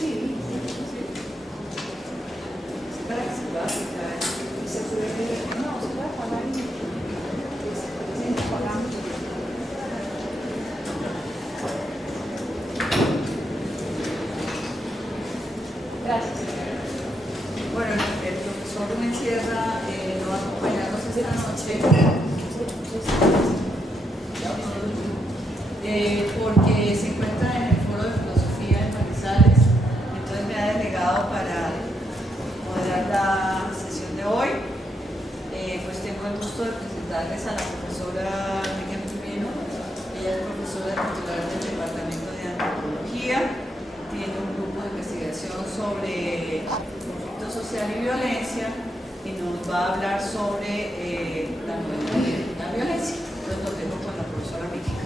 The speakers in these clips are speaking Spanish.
Sí, sí. Para que se pueda aplicar y se puede, no, se puede pagar y se presenta pagando. Gracias. Bueno, el profesor Rubén Sierra nos va a acompañarnos esta noche. Porque se encuentra en el Foro de Filosofía en Manizales, entonces me ha delegado para moderar la sesión de hoy. Pues tengo el gusto de presentarles a la profesora Miriam Jimeno. Ella es profesora titular del Departamento de Antropología, tiene un grupo de investigación sobre conflicto social y violencia y nos va a hablar sobre la novela de la violencia. Entonces lo tengo con la profesora Miriam.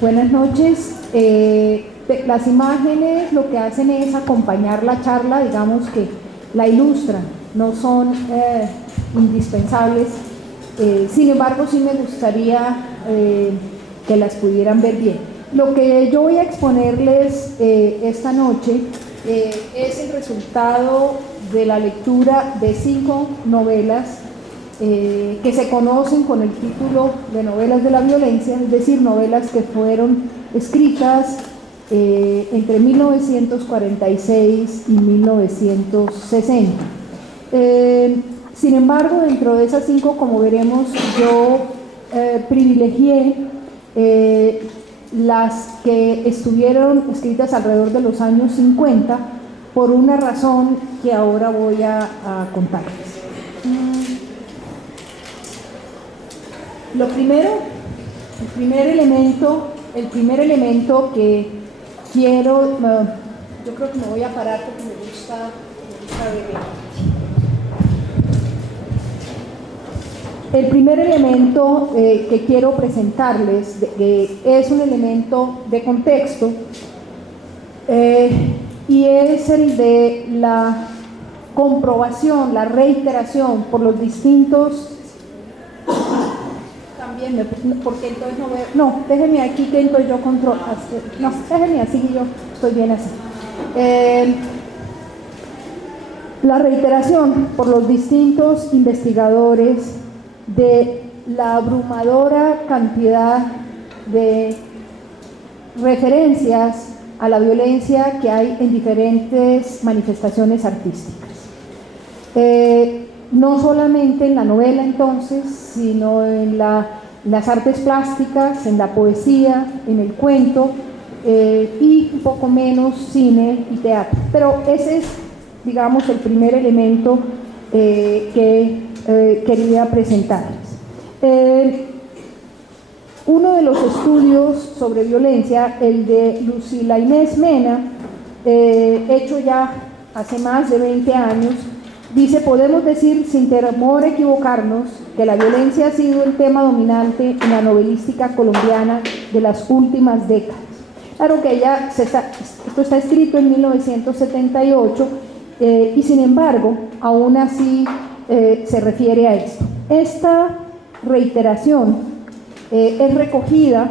Buenas noches. Las imágenes lo que hacen es acompañar la charla, digamos que la ilustran, no son indispensables. Sin embargo, sí me gustaría que las pudieran ver bien. Lo que yo voy a exponerles esta noche es el resultado de la lectura de 5 novelas que se conocen con el título de novelas de la violencia, es decir, novelas que fueron escritas entre 1946 y 1960. Sin embargo, dentro de esas 5, como veremos, yo privilegié las que estuvieron escritas alrededor de los años 50 por una razón que ahora voy a contarles. Lo primero, el primer elemento que quiero, yo creo que me voy a parar porque me gusta ver. El primer elemento que quiero presentarles es un elemento de contexto y es el de la comprobación, la reiteración por los distintos. También, porque entonces no déjenme aquí que entonces yo controlo, no, déjenme así que yo estoy bien así. La reiteración por los distintos investigadores de la abrumadora cantidad de referencias a la violencia que hay en diferentes manifestaciones artísticas. No solamente en la novela entonces, sino en las artes plásticas, en la poesía, en el cuento y un poco menos cine y teatro. Pero ese es, digamos, el primer elemento que quería presentarles. Uno de los estudios sobre violencia, el de Lucila Inés Mena, hecho ya hace más de 20 años, dice: podemos decir sin temor a equivocarnos que la violencia ha sido el tema dominante en la novelística colombiana de las últimas décadas. Claro que esto está escrito en 1978 y sin embargo, aún así se refiere a esto. Esta reiteración es recogida,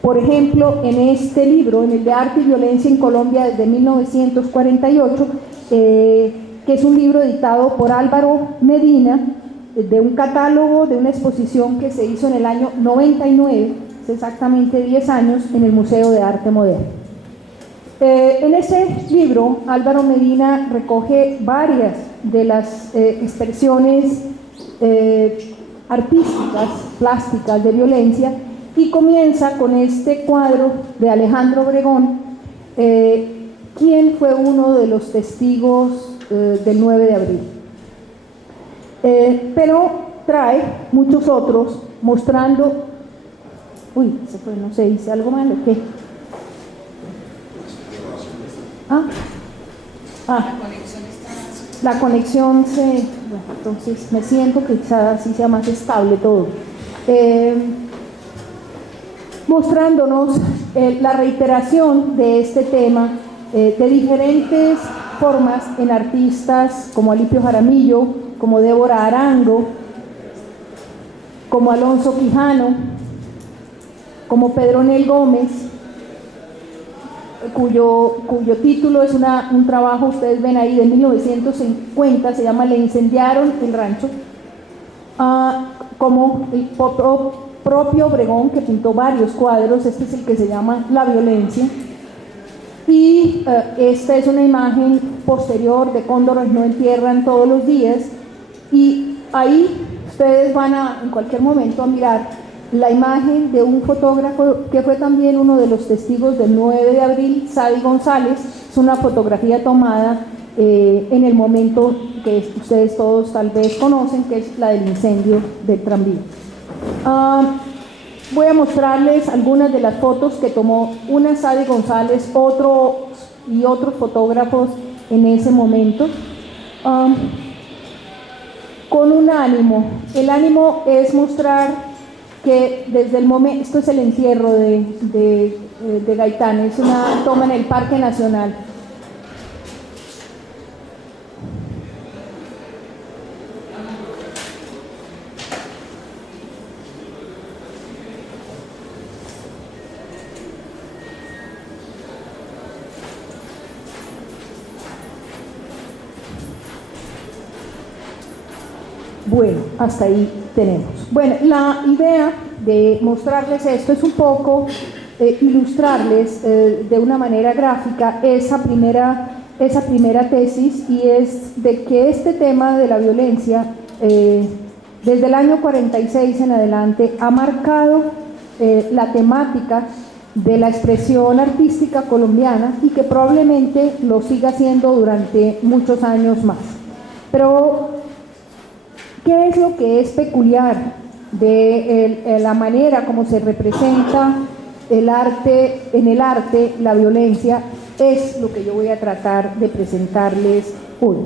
por ejemplo, en este libro, en el de Arte y Violencia en Colombia desde 1948, que es un libro editado por Álvaro Medina, de un catálogo de una exposición que se hizo en el año 99, hace exactamente 10 años, en el Museo de Arte Moderno. En ese libro, Álvaro Medina recoge varias de las expresiones artísticas, plásticas de violencia, y comienza con este cuadro de Alejandro Obregón, quien fue uno de los testigos del 9 de abril. Pero trae muchos otros mostrando. Uy, se fue, no sé, hice algo mal o qué. La conexión se. Bueno, entonces me siento que quizás así sea más estable todo. Mostrándonos la reiteración de este tema de diferentes formas en artistas como Alipio Jaramillo, como Débora Arango, como Alonso Quijano, como Pedro Nel Gómez, cuyo título es un trabajo, ustedes ven ahí, de 1950, se llama Le incendiaron el rancho, como el propio Obregón, que pintó varios cuadros. Este es el que se llama La violencia, y esta es una imagen posterior de Cóndores no entierran todos los días, y ahí ustedes van a, en cualquier momento, a mirar la imagen de un fotógrafo que fue también uno de los testigos del 9 de abril, Sadi González. Es una fotografía tomada en el momento que ustedes todos tal vez conocen, que es la del incendio del tranvía. Voy a mostrarles algunas de las fotos que tomó una Sadi González, otros fotógrafos en ese momento, con un ánimo. El ánimo es mostrar que desde el momento, esto es el entierro de Gaitán, es una toma en el Parque Nacional. Bueno, hasta ahí tenemos. Bueno, la idea de mostrarles esto es un poco ilustrarles de una manera gráfica esa primera tesis, y es de que este tema de la violencia desde el año 46 en adelante ha marcado la temática de la expresión artística colombiana, y que probablemente lo siga haciendo durante muchos años más. Pero ¿qué es lo que es peculiar de la manera como se representa el arte, en el arte, la violencia? Es lo que yo voy a tratar de presentarles hoy.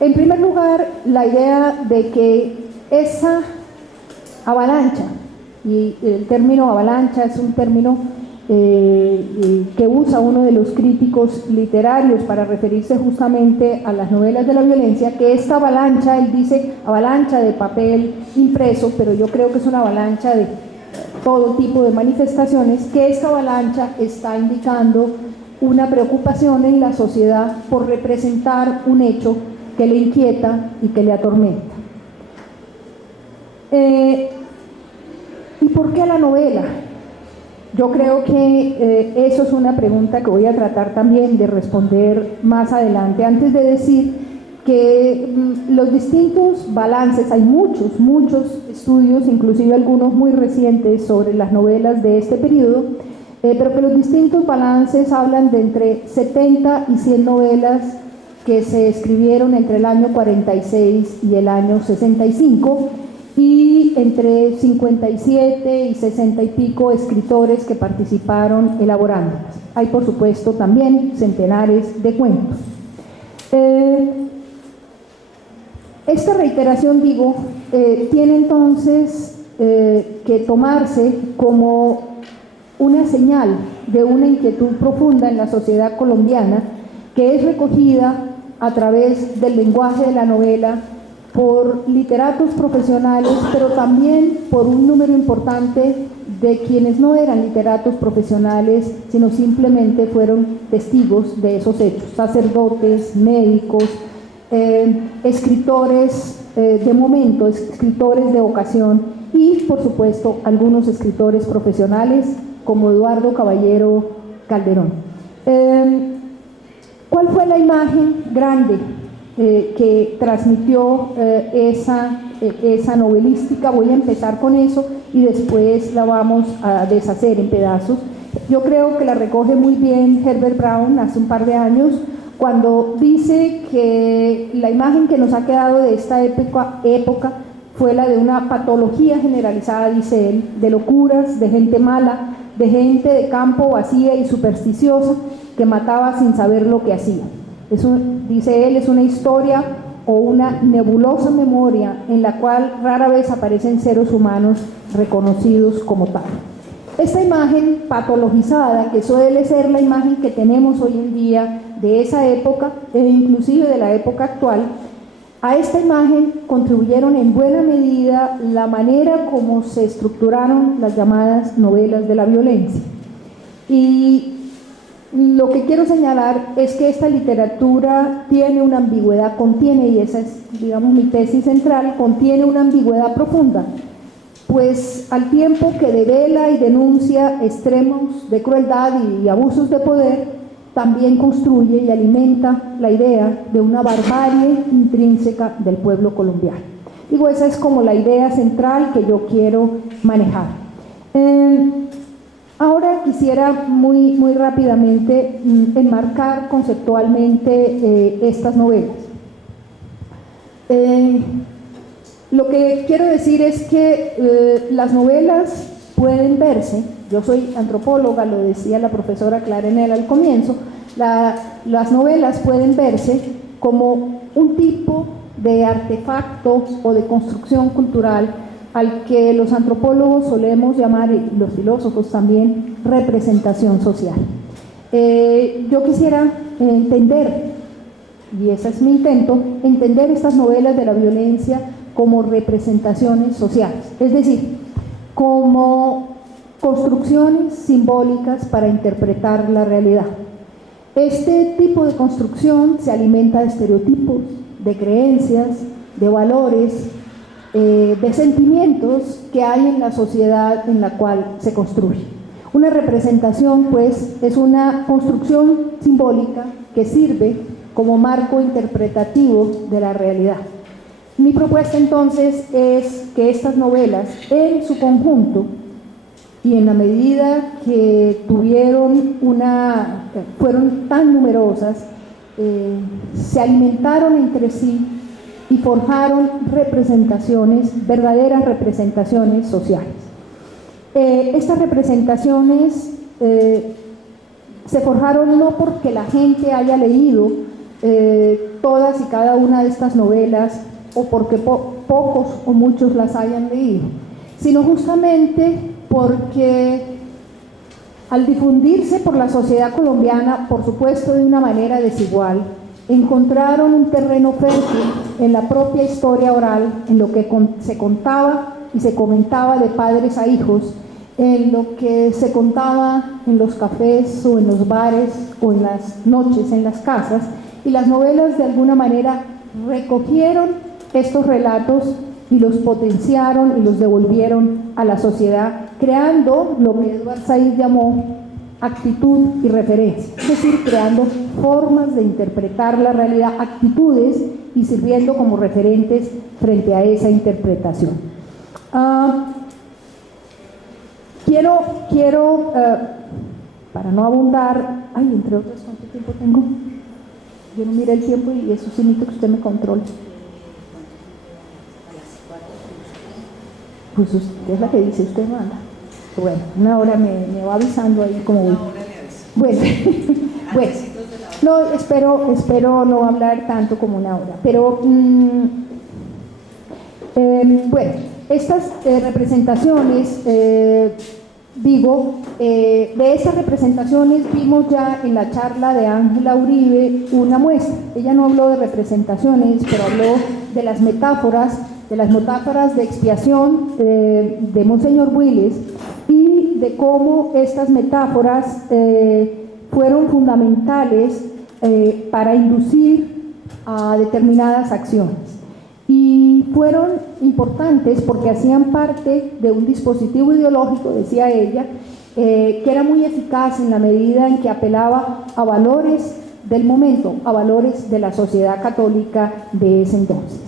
En primer lugar, la idea de que esa avalancha, y el término avalancha es un término que usa uno de los críticos literarios para referirse justamente a las novelas de la violencia, que esta avalancha, él dice avalancha de papel impreso, pero yo creo que es una avalancha de todo tipo de manifestaciones, que esta avalancha está indicando una preocupación en la sociedad por representar un hecho que le inquieta y que le atormenta. ¿Y por qué la novela? Yo creo que eso es una pregunta que voy a tratar también de responder más adelante. Antes de decir que los distintos balances, hay muchos estudios, inclusive algunos muy recientes, sobre las novelas de este periodo, pero que los distintos balances hablan de entre 70 y 100 novelas que se escribieron entre el año 46 y el año 65, y entre 57 y 60 y pico escritores que participaron elaborándolas. Hay, por supuesto, también centenares de cuentos. Esta reiteración, digo, tiene entonces que tomarse como una señal de una inquietud profunda en la sociedad colombiana, que es recogida a través del lenguaje de la novela por literatos profesionales, pero también por un número importante de quienes no eran literatos profesionales, sino simplemente fueron testigos de esos hechos: sacerdotes, médicos, escritores de momento, escritores de ocasión, y por supuesto algunos escritores profesionales como Eduardo Caballero Calderón. ¿Cuál fue la imagen grande que transmitió esa novelística? Voy a empezar con eso y después la vamos a deshacer en pedazos. Yo creo que la recoge muy bien Herbert Brown hace un par de años, cuando dice que la imagen que nos ha quedado de esta época fue la de una patología generalizada, dice él, de locuras, de gente mala, de gente de campo vacía y supersticiosa que mataba sin saber lo que hacía. Dice él, es una historia o una nebulosa memoria en la cual rara vez aparecen seres humanos reconocidos como tal. Esta imagen patologizada, que suele ser la imagen que tenemos hoy en día de esa época e inclusive de la época actual, a esta imagen contribuyeron en buena medida la manera como se estructuraron las llamadas novelas de la violencia. Y lo que quiero señalar es que esta literatura tiene una ambigüedad, contiene, y esa es, digamos, mi tesis central, contiene una ambigüedad profunda, pues al tiempo que devela y denuncia extremos de crueldad y abusos de poder, también construye y alimenta la idea de una barbarie intrínseca del pueblo colombiano. Digo, esa es como la idea central que yo quiero manejar. Ahora quisiera muy rápidamente enmarcar conceptualmente estas novelas. Lo que quiero decir es que las novelas pueden verse, yo soy antropóloga, lo decía la profesora Clarenel al comienzo, las novelas pueden verse como un tipo de artefacto o de construcción cultural al que los antropólogos solemos llamar, y los filósofos también, representación social. Yo quisiera entender, y ese es mi intento, entender estas novelas de la violencia como representaciones sociales, es decir, como construcciones simbólicas para interpretar la realidad. Este tipo de construcción se alimenta de estereotipos, de creencias, de valores, de sentimientos que hay en la sociedad en la cual se construye. Una representación, pues, es una construcción simbólica que sirve como marco interpretativo de la realidad. Mi propuesta entonces es que estas novelas, en su conjunto, y en la medida que fueron tan numerosas, se alimentaron entre sí y forjaron representaciones, verdaderas representaciones sociales. Estas representaciones se forjaron no porque la gente haya leído todas y cada una de estas novelas o porque pocos o muchos las hayan leído, sino justamente porque al difundirse por la sociedad colombiana, por supuesto de una manera desigual, encontraron un terreno fértil en la propia historia oral, en lo que se contaba y se comentaba de padres a hijos, en lo que se contaba en los cafés o en los bares o en las noches en las casas, y las novelas de alguna manera recogieron estos relatos y los potenciaron y los devolvieron a la sociedad, creando lo que Edward Said llamó actitud y referencia, es decir, creando formas de interpretar la realidad, actitudes, y sirviendo como referentes frente a esa interpretación. Quiero para no abundar, entre otras, ¿cuánto tiempo tengo? Yo no miré el tiempo y eso sí necesito que usted me controle. Pues usted es la que dice, usted manda. Bueno, una hora me va avisando ahí como voy. Bueno, no, espero no hablar tanto como una hora, pero bueno, estas representaciones, de estas representaciones vimos ya en la charla de Ángela Uribe una muestra. Ella no habló de representaciones, pero habló de las metáforas de expiación de Monseñor Willis, y de cómo estas metáforas fueron fundamentales para inducir a determinadas acciones, y fueron importantes porque hacían parte de un dispositivo ideológico, decía ella, que era muy eficaz en la medida en que apelaba a valores del momento, a valores de la sociedad católica de ese entonces.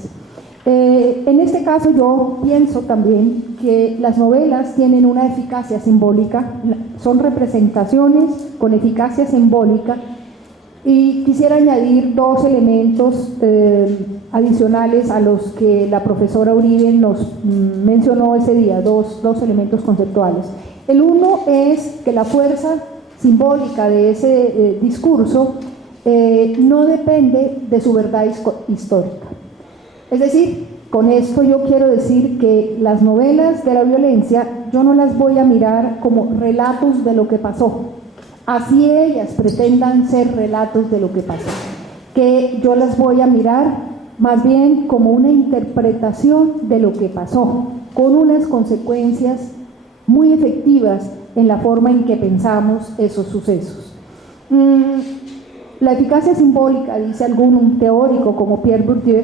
En este caso yo pienso también que las novelas tienen una eficacia simbólica, son representaciones con eficacia simbólica, y quisiera añadir dos elementos adicionales a los que la profesora Uribe nos mencionó ese día, dos elementos conceptuales. El uno es que la fuerza simbólica de ese discurso no depende de su verdad histórica. Es decir, con esto yo quiero decir que las novelas de la violencia yo no las voy a mirar como relatos de lo que pasó, así ellas pretendan ser relatos de lo que pasó, que yo las voy a mirar más bien como una interpretación de lo que pasó, con unas consecuencias muy efectivas en la forma en que pensamos esos sucesos. La eficacia simbólica, dice algún teórico como Pierre Bourdieu,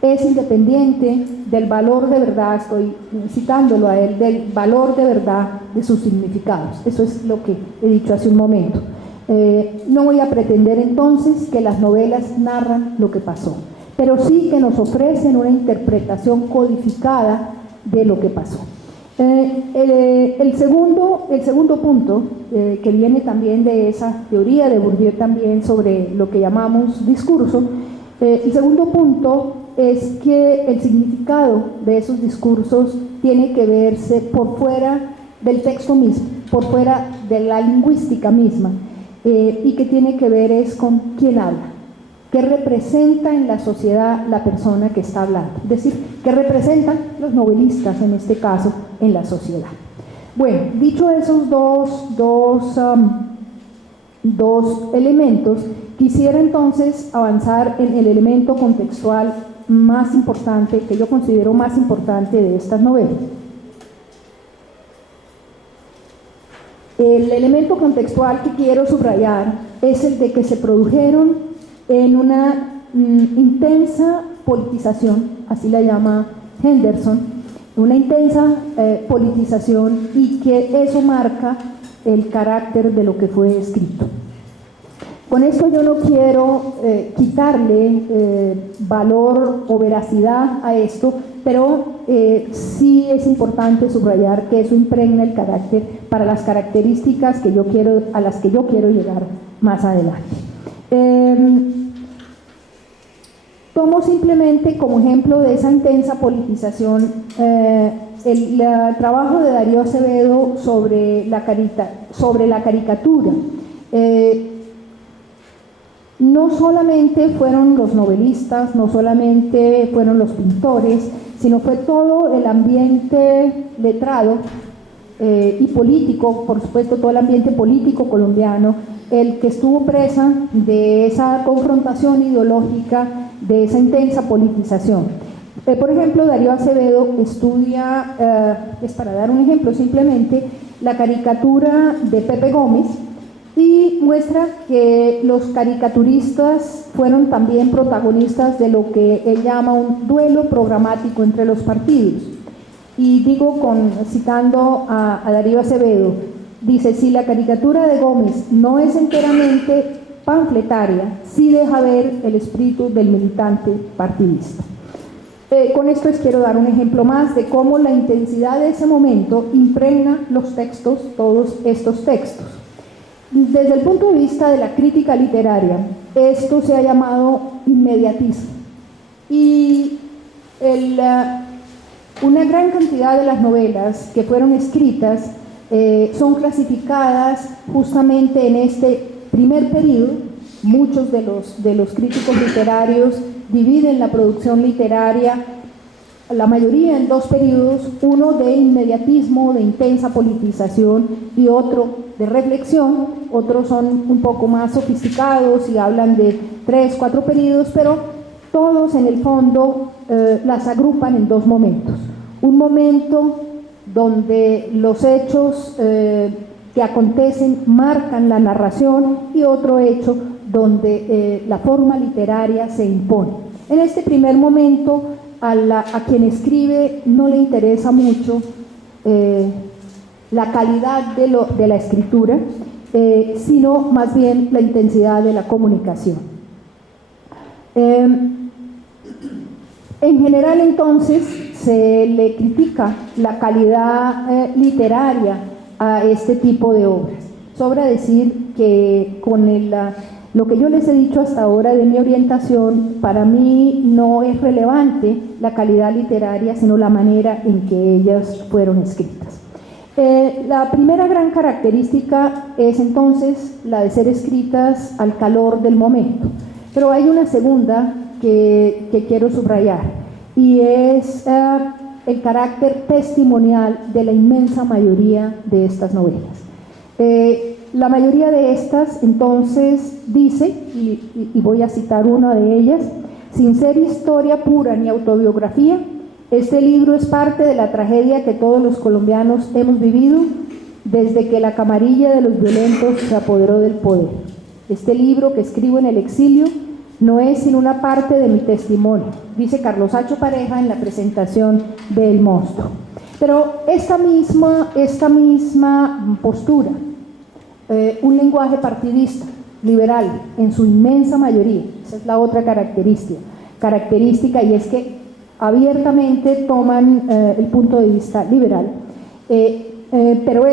es independiente del valor de verdad, estoy citándolo a él, del valor de verdad de sus significados. Eso es lo que he dicho hace un momento. No voy a pretender entonces que las novelas narran lo que pasó, pero sí que nos ofrecen una interpretación codificada de lo que pasó. El segundo punto, que viene también de esa teoría de Bourdieu también sobre lo que llamamos discurso, el segundo punto es que el significado de esos discursos tiene que verse por fuera del texto mismo, por fuera de la lingüística misma, y que tiene que ver es con quién habla, qué representa en la sociedad la persona que está hablando, es decir, qué representan los novelistas en este caso en la sociedad. Bueno, dicho esos dos elementos, quisiera entonces avanzar en el elemento contextual más importante, que yo considero más importante de estas novelas. El elemento contextual que quiero subrayar es el de que se produjeron en una intensa politización, así la llama Henderson, una intensa politización, y que eso marca el carácter de lo que fue escrito. Con esto yo no quiero quitarle valor o veracidad a esto, pero sí es importante subrayar que eso impregna el carácter para las características a las que yo quiero llegar más adelante. Tomo simplemente como ejemplo de esa intensa politización el trabajo de Darío Acevedo sobre la caricatura. No solamente fueron los novelistas, no solamente fueron los pintores, sino fue todo el ambiente letrado y político, por supuesto todo el ambiente político colombiano, el que estuvo presa de esa confrontación ideológica, de esa intensa politización. Por ejemplo, Darío Acevedo estudia, es para dar un ejemplo simplemente, la caricatura de Pepe Gómez, y muestra que los caricaturistas fueron también protagonistas de lo que él llama un duelo programático entre los partidos. Y digo, citando a Darío Acevedo, dice: si la caricatura de Gómez no es enteramente panfletaria, sí deja ver el espíritu del militante partidista. Con esto les quiero dar un ejemplo más de cómo la intensidad de ese momento impregna los textos, todos estos textos. Desde el punto de vista de la crítica literaria, esto se ha llamado inmediatismo, y una gran cantidad de las novelas que fueron escritas son clasificadas justamente en este primer periodo. Muchos de los críticos literarios dividen la producción literaria, la mayoría, en dos periodos: uno de inmediatismo, de intensa politización, y otro de reflexión. Otros son un poco más sofisticados y hablan de 3, 4 periodos, pero todos en el fondo las agrupan en dos momentos: un momento donde los hechos que acontecen marcan la narración, y otro hecho donde la forma literaria se impone. En este primer momento, a quien escribe no le interesa mucho la calidad de la escritura, sino más bien la intensidad de la comunicación. En general, entonces, se le critica la calidad literaria a este tipo de obras. Sobra decir que con lo que yo les he dicho hasta ahora de mi orientación, para mí no es relevante la calidad literaria, sino la manera en que ellas fueron escritas. La primera gran característica es entonces la de ser escritas al calor del momento, pero hay una segunda que quiero subrayar, y es el carácter testimonial de la inmensa mayoría de estas novelas. La mayoría de estas, entonces, dice, y voy a citar una de ellas: sin ser historia pura ni autobiografía, este libro es parte de la tragedia que todos los colombianos hemos vivido, desde que la camarilla de los violentos se apoderó del poder. Este libro que escribo en el exilio no es sino una parte de mi testimonio, dice Carlos Sacho Pareja en la presentación del monstruo. Pero esta misma postura, un lenguaje partidista, liberal, en su inmensa mayoría, esa es la otra característica, y es que abiertamente toman el punto de vista liberal, pero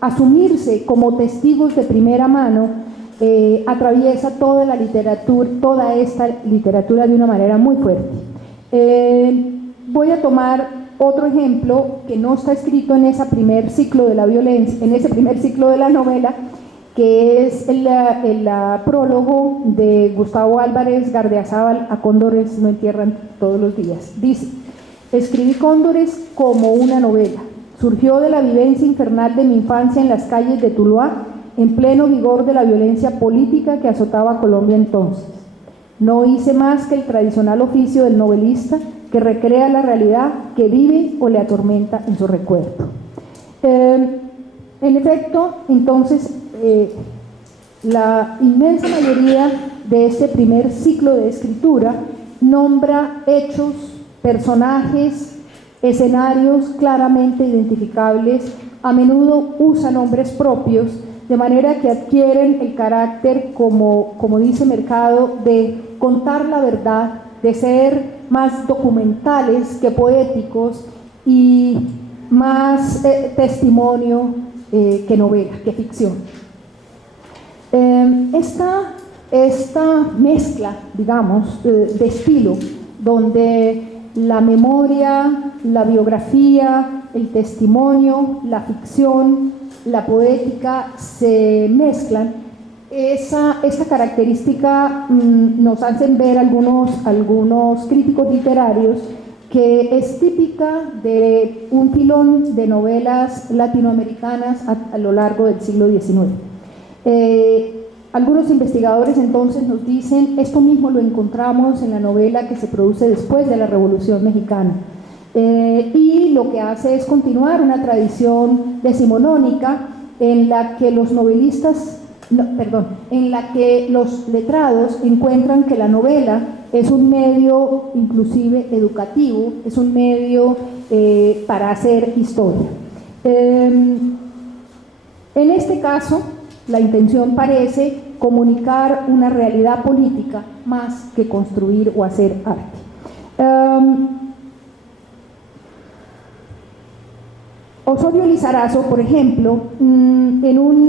asumirse como testigos de primera mano atraviesa toda esta literatura de una manera muy fuerte. Voy a tomar otro ejemplo que no está escrito en ese primer ciclo de la violencia, en ese primer ciclo de la novela, que es el prólogo de Gustavo Álvarez Gardiazabal a Cóndores no entierran todos los días. Dice: escribí Cóndores como una novela. Surgió de la vivencia infernal de mi infancia en las calles de Tuluá, en pleno vigor de la violencia política que azotaba a Colombia entonces. No hice más que el tradicional oficio del novelista que recrea la realidad que vive o le atormenta en su recuerdo. En efecto, entonces, la inmensa mayoría de este primer ciclo de escritura nombra hechos, personajes, escenarios claramente identificables, a menudo usa nombres propios, de manera que adquieren el carácter, como dice Mercado, de contar la verdad, de ser más documentales que poéticos y más testimonio que novela, que ficción. Esta mezcla, digamos, de estilo, donde la memoria, la biografía, el testimonio, la ficción, la poética se mezclan, esta característica nos hacen ver algunos críticos literarios que es típica de un filón de novelas latinoamericanas a lo largo del siglo XIX. Algunos investigadores entonces nos dicen, esto mismo lo encontramos en la novela que se produce después de la Revolución Mexicana, y lo que hace es continuar una tradición decimonónica en la que los letrados encuentran que la novela es un medio inclusive educativo, es un medio para hacer historia. En este caso, la intención parece comunicar una realidad política más que construir o hacer arte. Osorio Lizarazo, por ejemplo, en un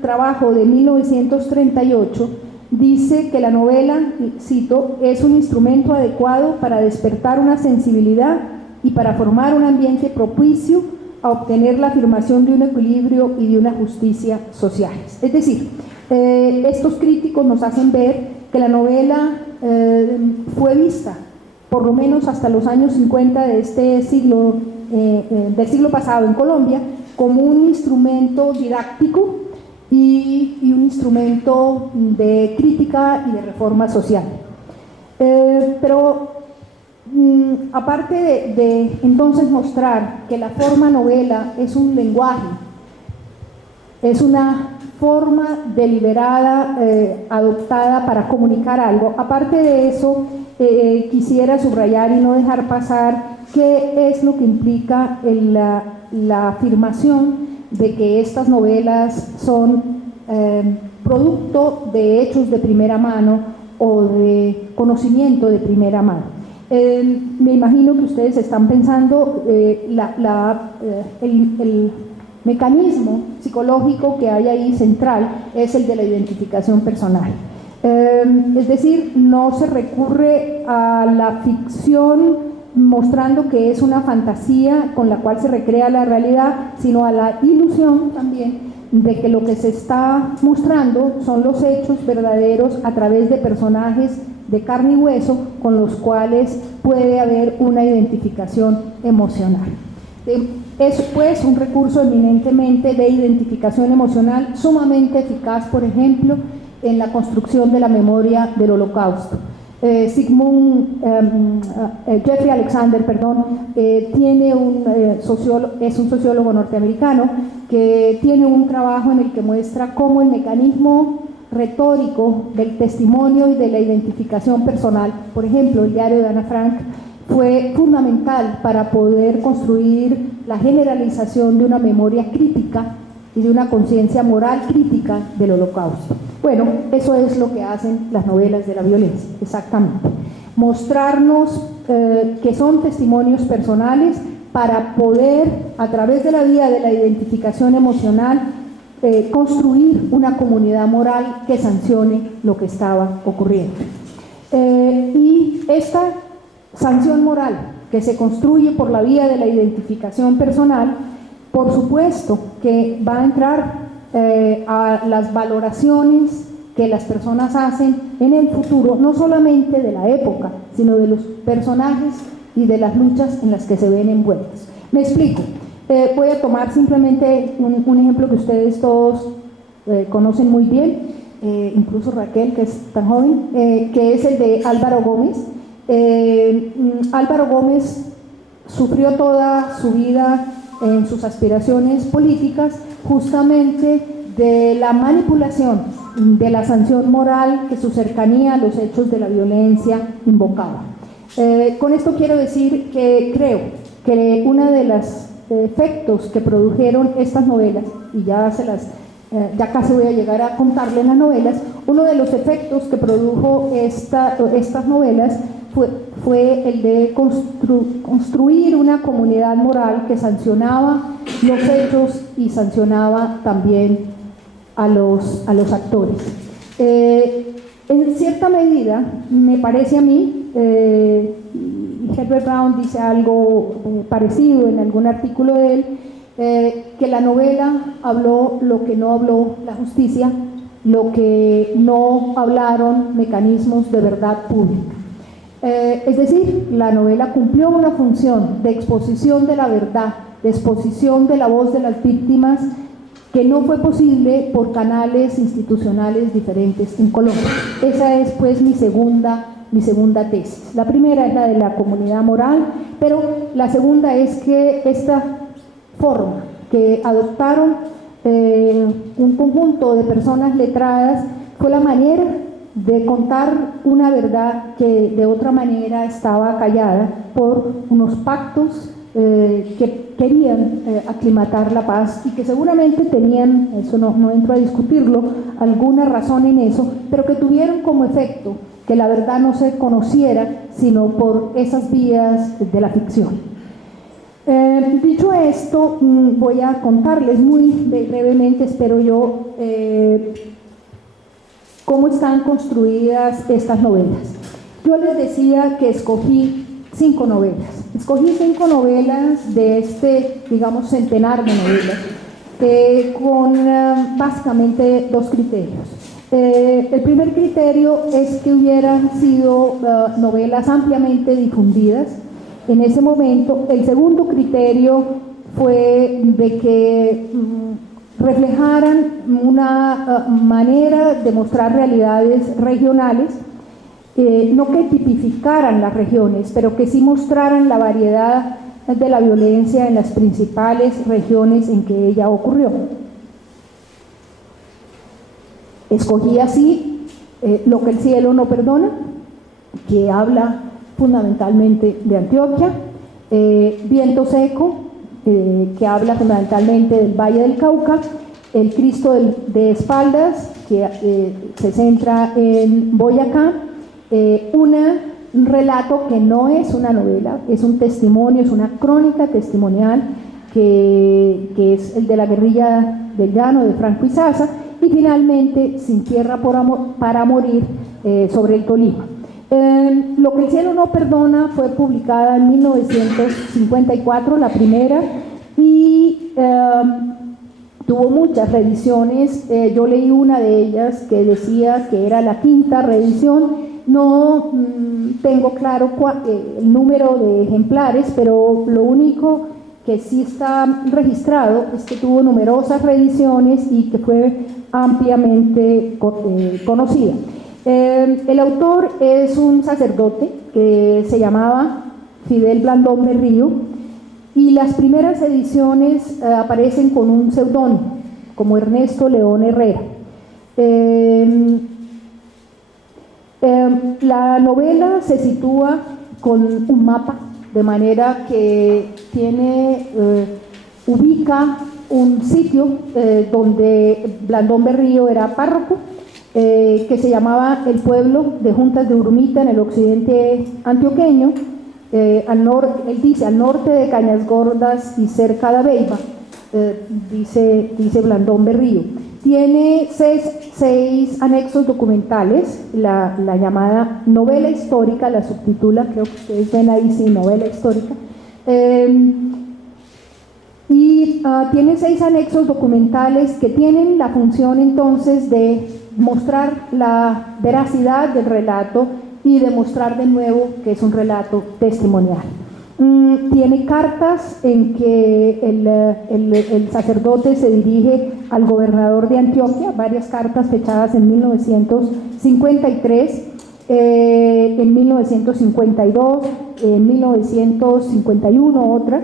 trabajo de 1938, dice que la novela, cito, es un instrumento adecuado para despertar una sensibilidad y para formar un ambiente propicio a obtener la afirmación de un equilibrio y de una justicia sociales. Es decir, estos críticos nos hacen ver que la novela fue vista, por lo menos hasta los años 50 de este siglo, del siglo pasado en Colombia, como un instrumento didáctico y un instrumento de crítica y de reforma social. Pero aparte de entonces mostrar que la forma novela es un lenguaje, es una forma deliberada adoptada para comunicar algo, aparte de eso quisiera subrayar y no dejar pasar qué es lo que implica la afirmación de que estas novelas son producto de hechos de primera mano o de conocimiento de primera mano. Me imagino que ustedes están pensando el mecanismo psicológico que hay ahí central es el de la identificación personal. Es decir, no se recurre a la ficción mostrando que es una fantasía con la cual se recrea la realidad, sino a la ilusión también de que lo que se está mostrando son los hechos verdaderos a través de personajes de carne y hueso con los cuales puede haber una identificación emocional. Es pues un recurso eminentemente de identificación emocional sumamente eficaz, por ejemplo, en la construcción de la memoria del Holocausto. Jeffrey Alexander, tiene es un sociólogo norteamericano que tiene un trabajo en el que muestra cómo el mecanismo retórico del testimonio y de la identificación personal, por ejemplo, el diario de Ana Frank, fue fundamental para poder construir la generalización de una memoria crítica y de una conciencia moral crítica del Holocausto. Bueno, eso es lo que hacen las novelas de la violencia, exactamente. Mostrarnos que son testimonios personales para poder, a través de la vía de la identificación emocional, construir una comunidad moral que sancione lo que estaba ocurriendo. Y esta sanción moral que se construye por la vía de la identificación personal, por supuesto que va a entrar a las valoraciones que las personas hacen en el futuro, no solamente de la época, sino de los personajes y de las luchas en las que se ven envueltos. Me explico. Voy a tomar simplemente un ejemplo que ustedes todos conocen muy bien, incluso Raquel, que es tan joven, que es el de Álvaro Gómez. Álvaro Gómez sufrió toda su vida en sus aspiraciones políticas justamente de la manipulación de la sanción moral que su cercanía a los hechos de la violencia invocaba. Con esto quiero decir que creo que uno de los efectos que produjeron estas novelas, y ya casi voy a llegar a contarles las novelas, uno de los efectos que produjo estas novelas fue el de construir una comunidad moral que sancionaba los hechos y sancionaba también a los actores. En cierta medida, me parece a mí, Herbert Brown dice algo parecido en algún artículo de él, que la novela habló lo que no habló la justicia, lo que no hablaron mecanismos de verdad pública. Es decir, la novela cumplió una función de exposición de la verdad, de exposición de la voz de las víctimas, que no fue posible por canales institucionales diferentes en Colombia. Esa es pues mi segunda tesis. La primera es la de la comunidad moral, pero la segunda es que esta forma que adoptaron un conjunto de personas letradas fue la manera de contar una verdad que de otra manera estaba callada por unos pactos que querían aclimatar la paz y que seguramente tenían, eso no entro a discutirlo, alguna razón en eso, pero que tuvieron como efecto que la verdad no se conociera sino por esas vías de la ficción. Dicho esto, voy a contarles muy brevemente, espero yo, cómo están construidas estas novelas. Yo les decía que escogí 5 novelas. Escogí 5 novelas de este, digamos, centenar de novelas, con básicamente 2 criterios. El primer criterio es que hubieran sido novelas ampliamente difundidas en ese momento. El segundo criterio fue de que reflejaran una manera de mostrar realidades regionales, no que tipificaran las regiones, pero que sí mostraran la variedad de la violencia en las principales regiones en que ella ocurrió. Escogí así Lo que el cielo no perdona, que habla fundamentalmente de Antioquia, Viento seco, que habla fundamentalmente del Valle del Cauca, El Cristo de espaldas, que se centra en Boyacá, un relato que no es una novela, es un testimonio, es una crónica testimonial, que es el de la guerrilla del llano de Franco Izaza, y finalmente Sin tierra para morir, sobre el Tolima. Lo que el cielo no perdona fue publicada en 1954, la primera, y tuvo muchas reediciones. Yo leí una de ellas que decía que era la 5ª reedición. No tengo claro el número de ejemplares, pero lo único que sí está registrado es que tuvo numerosas reediciones y que fue ampliamente conocida. El autor es un sacerdote que se llamaba Fidel Blandón Berrío, y las primeras ediciones aparecen con un seudónimo, como Ernesto León Herrera. La novela se sitúa con un mapa, de manera que ubica un sitio donde Blandón Berrío era párroco, que se llamaba el pueblo de Juntas de Urumita, en el occidente antioqueño, él dice al norte de Cañas Gordas y cerca de Aveiva, dice Blandón Berrío. Tiene seis anexos documentales, la llamada novela histórica, la subtitula, creo que ustedes ven ahí, sí, novela histórica, y tiene 6 anexos documentales que tienen la función entonces de mostrar la veracidad del relato y demostrar de nuevo que es un relato testimonial. Tiene cartas en que el sacerdote se dirige al gobernador de Antioquia, varias cartas fechadas en 1953, en 1952, en 1951 otra.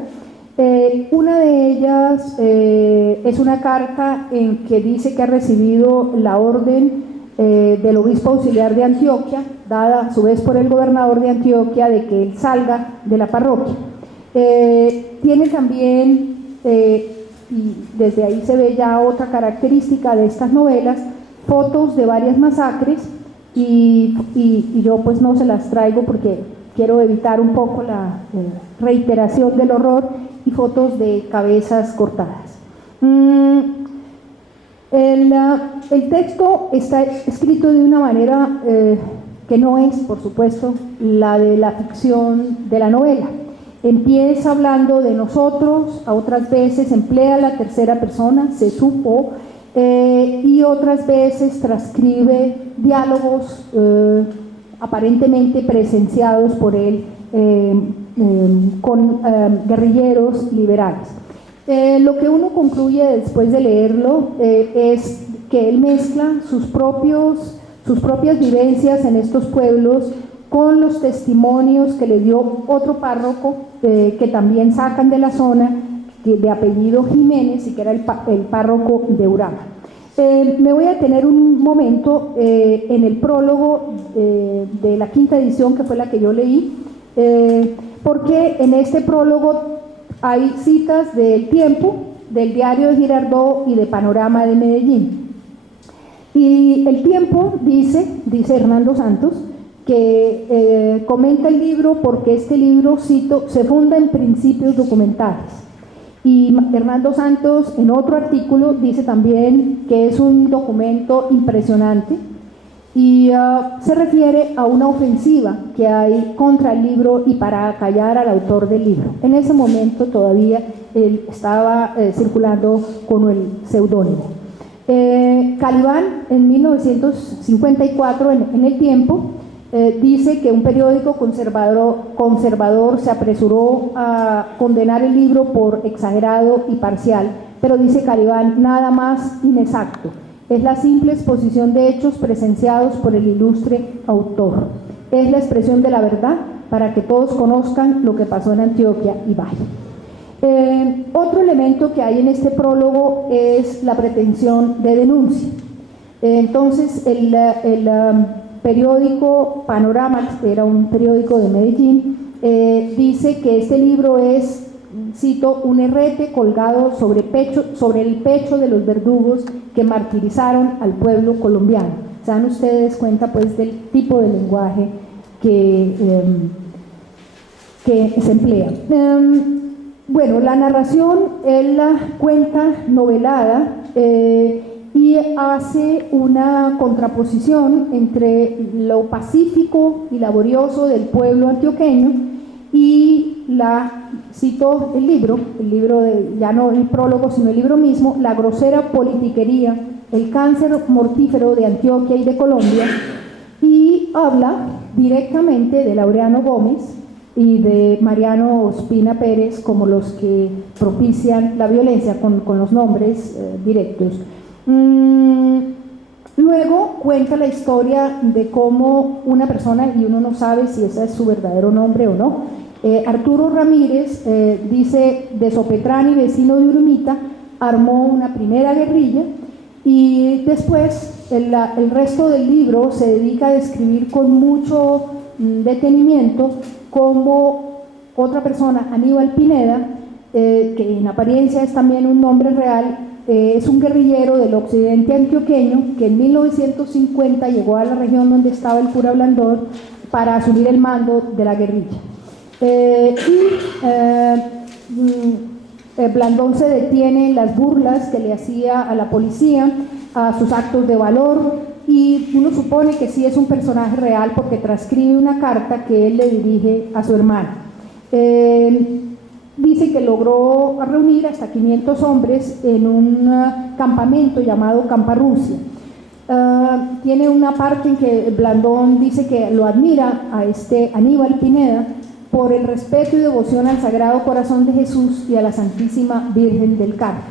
Una de ellas es una carta en que dice que ha recibido la orden del obispo auxiliar de Antioquia, dada a su vez por el gobernador de Antioquia, de que él salga de la parroquia. Tiene también, y desde ahí se ve ya otra característica de estas novelas, fotos de varias masacres, y yo pues no se las traigo porque quiero evitar un poco la reiteración del horror, y fotos de cabezas cortadas. El texto está escrito de una manera que no es, por supuesto, la de la ficción de la novela. Empieza hablando de nosotros, a otras veces emplea la tercera persona, se supo, y otras veces transcribe diálogos aparentemente presenciados por él con guerrilleros liberales. Lo que uno concluye después de leerlo es que él mezcla sus propias vivencias en estos pueblos con los testimonios que le dio otro párroco que también sacan de la zona, de apellido Jiménez, y que era el párroco de Urama. Me voy a detener un momento en el prólogo de la 5ª edición, que fue la que yo leí, porque en este prólogo hay citas del Tiempo, del Diario de Girardot y de Panorama de Medellín. Y el Tiempo dice Hernando Santos, que comenta el libro porque este libro, cito, se funda en principios documentales. Y Hernando Santos, en otro artículo, dice también que es un documento impresionante, y se refiere a una ofensiva que hay contra el libro y para acallar al autor del libro. En ese momento todavía él estaba circulando con el seudónimo. Calibán, en 1954, en El Tiempo, dice que un periódico conservador se apresuró a condenar el libro por exagerado y parcial, pero dice Calibán, nada más inexacto. Es la simple exposición de hechos presenciados por el ilustre autor. Es la expresión de la verdad para que todos conozcan lo que pasó en Antioquia y Valle. Otro elemento que hay en este prólogo es la pretensión de denuncia. Entonces, el periódico Panorama, que era un periódico de Medellín, dice que este libro es, cito, un herrete colgado sobre el pecho de los verdugos que martirizaron al pueblo colombiano. Se dan ustedes cuenta pues del tipo de lenguaje que se emplea. Bueno, la narración él la cuenta novelada y hace una contraposición entre lo pacífico y laborioso del pueblo antioqueño y cito el libro ya no el prólogo sino el libro mismo, la grosera politiquería, el cáncer mortífero de Antioquia y de Colombia, y habla directamente de Laureano Gómez y de Mariano Ospina Pérez como los que propician la violencia, con los nombres directos. Luego cuenta la historia de cómo una persona, y uno no sabe si ese es su verdadero nombre o no, Arturo Ramírez, dice de Sopetrán y vecino de Urumita, armó una primera guerrilla y después el resto del libro se dedica a describir con mucho detenimiento cómo otra persona, Aníbal Pineda, que en apariencia es también un nombre real, es un guerrillero del occidente antioqueño que en 1950 llegó a la región donde estaba el cura Blandón para asumir el mando de la guerrilla. Blandón se detiene en las burlas que le hacía a la policía, a sus actos de valor, y uno supone que sí es un personaje real porque transcribe una carta que él le dirige a su hermano. Dice que logró reunir hasta 500 hombres en un campamento llamado Camparrusia. Tiene una parte en que Blandón dice que lo admira a este Aníbal Pineda por el respeto y devoción al Sagrado Corazón de Jesús y a la Santísima Virgen del Carmen.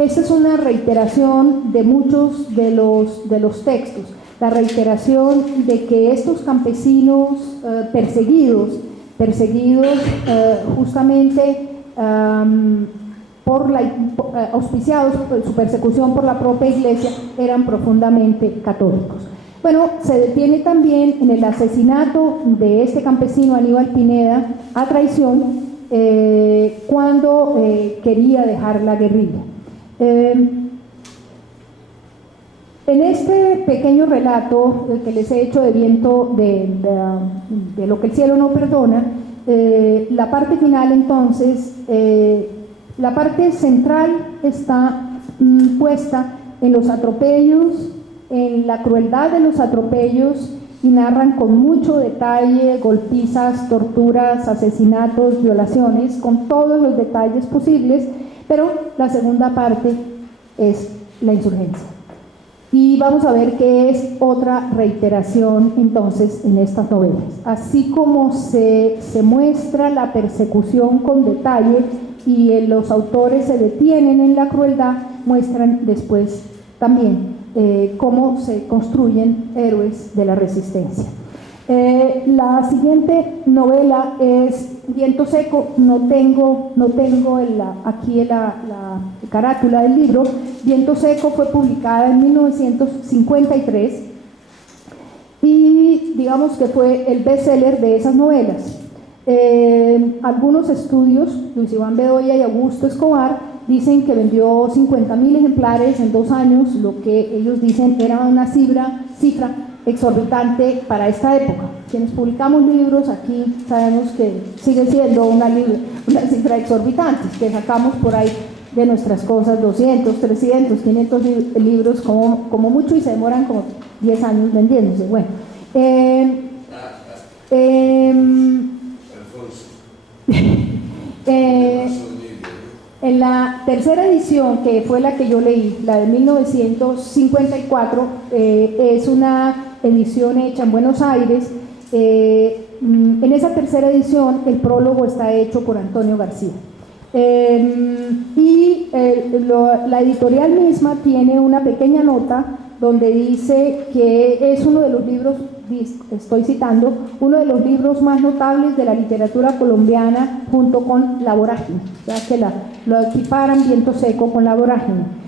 Esta es una reiteración de muchos de los textos, la reiteración de que estos campesinos perseguidos justamente auspiciados por su persecución por la propia Iglesia, eran profundamente católicos. Bueno, se detiene también en el asesinato de este campesino Aníbal Pineda a traición cuando quería dejar la guerrilla. En este pequeño relato que les he hecho de viento de lo que el cielo no perdona, la parte final entonces, la parte central está puesta en los atropellos, en la crueldad de los atropellos, y narran con mucho detalle golpizas, torturas, asesinatos, violaciones, con todos los detalles posibles, pero la segunda parte es la insurgencia. Y vamos a ver qué es otra reiteración entonces en estas novelas. Así como se muestra la persecución con detalle y los autores se detienen en la crueldad, muestran después también cómo se construyen héroes de la resistencia. La siguiente novela es Viento Seco. No tengo aquí la carátula del libro. Viento Seco fue publicada en 1953 y digamos que fue el bestseller de esas novelas. Algunos estudios, Luis Iván Bedoya y Augusto Escobar, dicen que vendió 50.000 ejemplares en 2 años, lo que ellos dicen era una cifra exorbitante para esta época. Quienes publicamos libros aquí sabemos que sigue siendo una cifra exorbitante, que sacamos por ahí de nuestras cosas 200, 300, 500 libros como mucho, y se demoran como 10 años vendiéndose. Bueno, en la tercera edición, que fue la que yo leí, la de 1954, es una edición hecha en Buenos Aires. En esa tercera edición el prólogo está hecho por Antonio García. La editorial misma tiene una pequeña nota donde dice que es uno de los libros, estoy citando, uno de los libros más notables de la literatura colombiana junto con La Vorágine, o sea que lo equiparan Viento Seco con La Vorágine.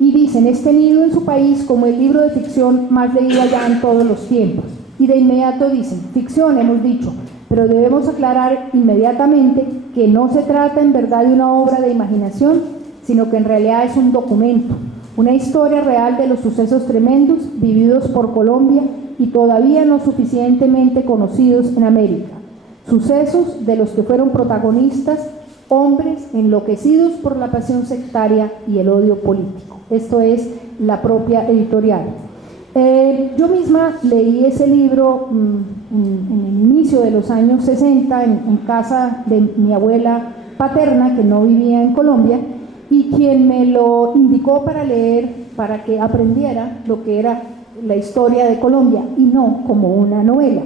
Y dicen, es tenido en su país como el libro de ficción más leído allá en todos los tiempos. Y de inmediato dicen, ficción hemos dicho, pero debemos aclarar inmediatamente que no se trata en verdad de una obra de imaginación, sino que en realidad es un documento, una historia real de los sucesos tremendos vividos por Colombia y todavía no suficientemente conocidos en América. Sucesos de los que fueron protagonistas hombres enloquecidos por la pasión sectaria y el odio político. Esto es la propia editorial. Yo misma leí ese libro en el inicio de los años 60 en casa de mi abuela paterna, que no vivía en Colombia, y quien me lo indicó para leer, para que aprendiera lo que era la historia de Colombia y no como una novela.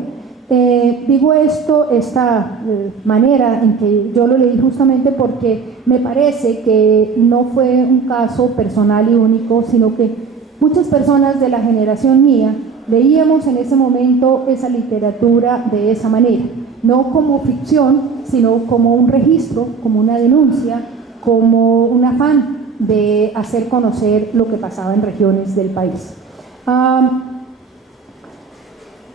Digo esta manera en que yo lo leí justamente porque me parece que no fue un caso personal y único, sino que Muchas personas de la generación mía leíamos en ese momento esa literatura de esa manera, no como ficción, sino como un registro, como una denuncia, como un afán de hacer conocer lo que pasaba en regiones del país.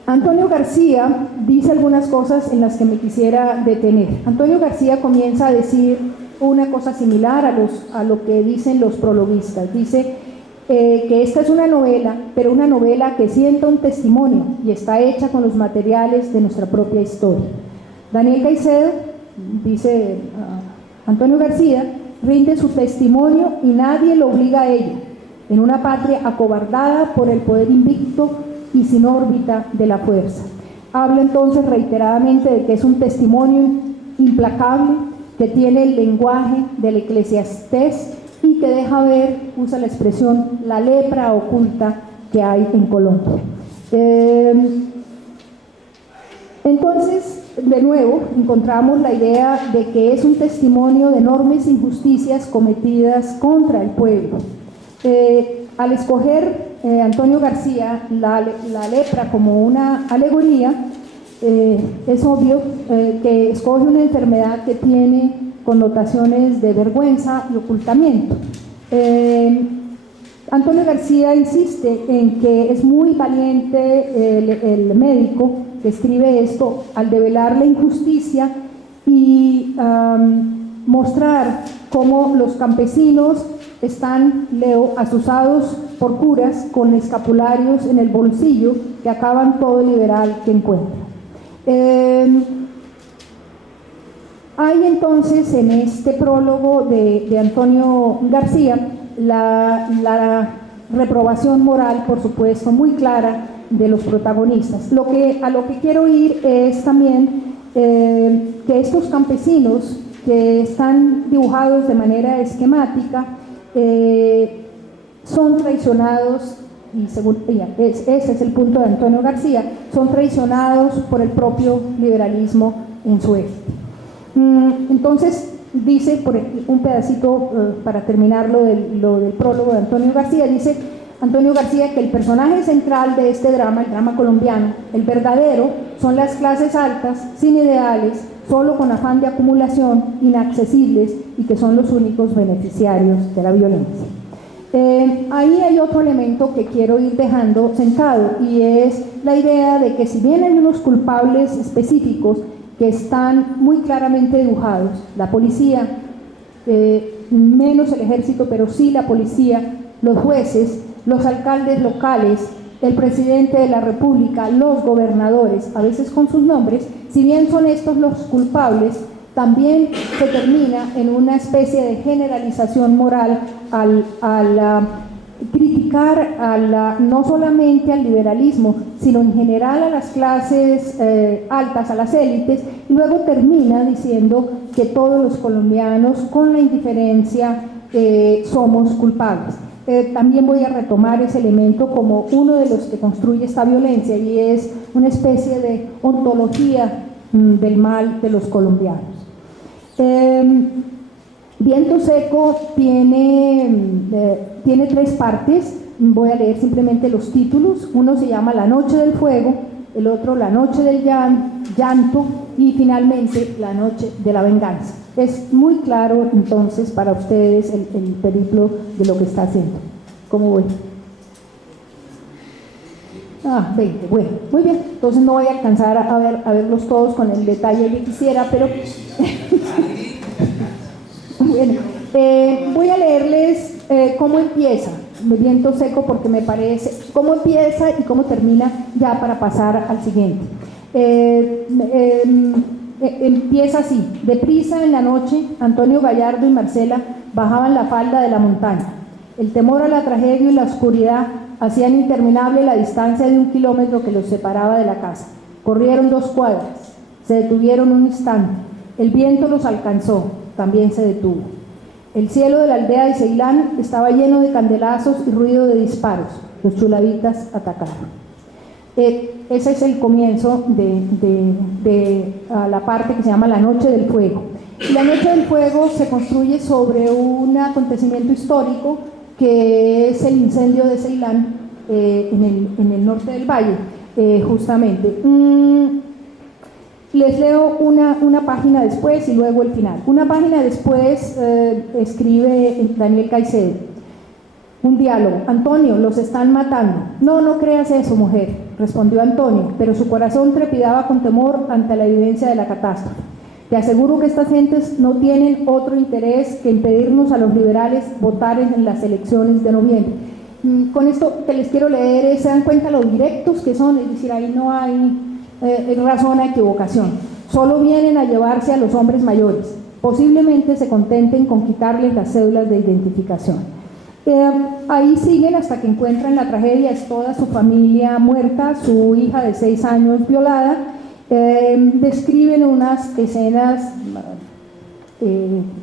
Antonio García dice algunas cosas en las que me quisiera detener. Antonio García comienza a decir una cosa similar a lo que dicen los prologuistas. Dice que esta es una novela, pero una novela que sienta un testimonio y está hecha con los materiales de nuestra propia historia. Daniel Caicedo, dice Antonio García, rinde su testimonio y nadie lo obliga a ello, en una patria acobardada por el poder invicto y sin órbita de la fuerza. Habla entonces reiteradamente de que es un testimonio implacable, que tiene el lenguaje del Eclesiastés y que deja ver, usa la expresión, la lepra oculta que hay en Colombia. Entonces, de nuevo, encontramos la idea de que es un testimonio de enormes injusticias cometidas contra el pueblo. Al escoger Antonio García la lepra como una alegoría, es obvio que escoge una enfermedad que tiene connotaciones de vergüenza y ocultamiento. Antonio García insiste en que es muy valiente el médico que escribe esto al develar la injusticia y mostrar cómo los campesinos están, leo, asusados por curas con escapularios en el bolsillo que acaban todo liberal que encuentran. Hay entonces en este prólogo de Antonio García la reprobación moral, por supuesto, muy clara de los protagonistas. A lo que quiero ir es también que estos campesinos que están dibujados de manera esquemática son traicionados, y según ella, ese es el punto de Antonio García, son traicionados por el propio liberalismo en su eje. Entonces, dice, por un pedacito para terminar lo del prólogo de Antonio García, dice Antonio García que el personaje central de este drama, el drama colombiano, el verdadero, son las clases altas, sin ideales, solo con afán de acumulación, inaccesibles y que son los únicos beneficiarios de la violencia. Ahí hay otro elemento que quiero ir dejando sentado y es la idea de que si bien hay unos culpables específicos que están muy claramente dibujados, la policía, menos el ejército, pero sí la policía, los jueces, los alcaldes locales, el presidente de la República, los gobernadores, a veces con sus nombres, si bien son estos los culpables, también se termina en una especie de generalización moral al criticar no solamente al liberalismo, sino en general a las clases altas, a las élites, y luego termina diciendo que todos los colombianos, con la indiferencia, somos culpables. También voy a retomar ese elemento como uno de los que construye esta violencia, y es una especie de ontología del mal de los colombianos. Viento Seco tiene 3 partes, voy a leer simplemente los títulos. Uno se llama La Noche del Fuego, el otro La Noche del Llanto y finalmente La Noche de la Venganza. Es muy claro entonces para ustedes el periplo de lo que está haciendo. ¿Cómo voy? 20, bueno, muy bien. Entonces no voy a alcanzar a verlos todos con el detalle que quisiera, pero bueno, voy a leerles cómo empieza Viento Seco, porque me parece cómo empieza y cómo termina, ya para pasar al siguiente. Empieza así: deprisa en la noche, Antonio Gallardo y Marcela bajaban la falda de la montaña. El temor a la tragedia y la oscuridad hacían interminable la distancia de 1 kilómetro que los separaba de la casa. Corrieron 2 cuadras, se detuvieron un instante. El viento los alcanzó, también se detuvo. El cielo de la aldea de Ceilán estaba lleno de candelazos y ruido de disparos. Los chulavitas atacaron. Ese es el comienzo de la parte que se llama La Noche del Fuego. Y La Noche del Fuego se construye sobre un acontecimiento histórico que es el incendio de Ceilán en el norte del valle, justamente. Les leo una página después y luego el final. Una página después escribe Daniel Caicedo. Un diálogo. Antonio, los están matando. No, no creas eso, mujer, respondió Antonio, pero su corazón trepidaba con temor ante la evidencia de la catástrofe. Te aseguro que estas gentes no tienen otro interés que impedirnos a los liberales votar en las elecciones de noviembre. Con esto que les quiero leer, se dan cuenta lo directos que son, es decir, ahí no hay razón a equivocación. Solo vienen a llevarse a los hombres mayores. Posiblemente se contenten con quitarles las cédulas de identificación. Ahí siguen hasta que encuentran la tragedia, es toda su familia muerta, su hija de 6 años violada. Describen unas escenas